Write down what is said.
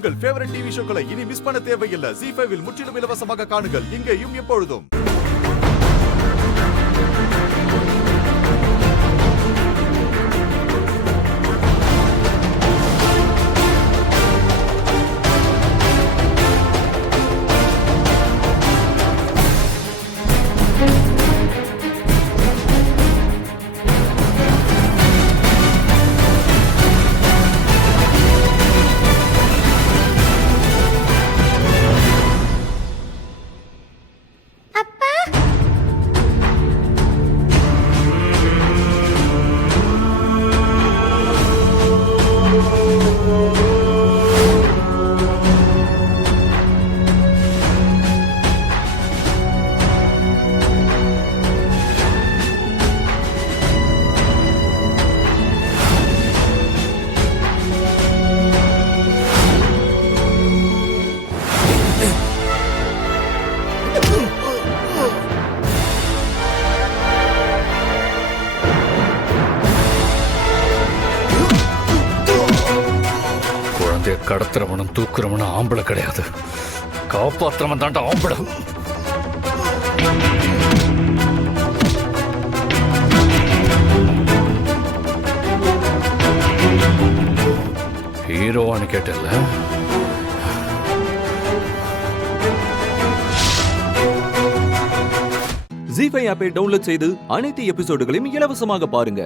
உங்கள் favourite TV ஷோக்களை இனி miss பண்ண தேவையில்லை. ZEE5 இல் முற்றிலும் இலவசமாக காணுங்கள். இங்கேயும் எப்பொழுதும். கடத்துறவனும் தூக்குறவனும் ஆம்பளை கிடையாது, காப்பாத்துறவன் தாண்டா ஆம்பளை. ஹீரோவான்னு கேட்டல. ZEE5 ஆப்பை டவுன்லோட் செய்து அனைத்து எபிசோடுகளையும் இலவசமாக பாருங்க.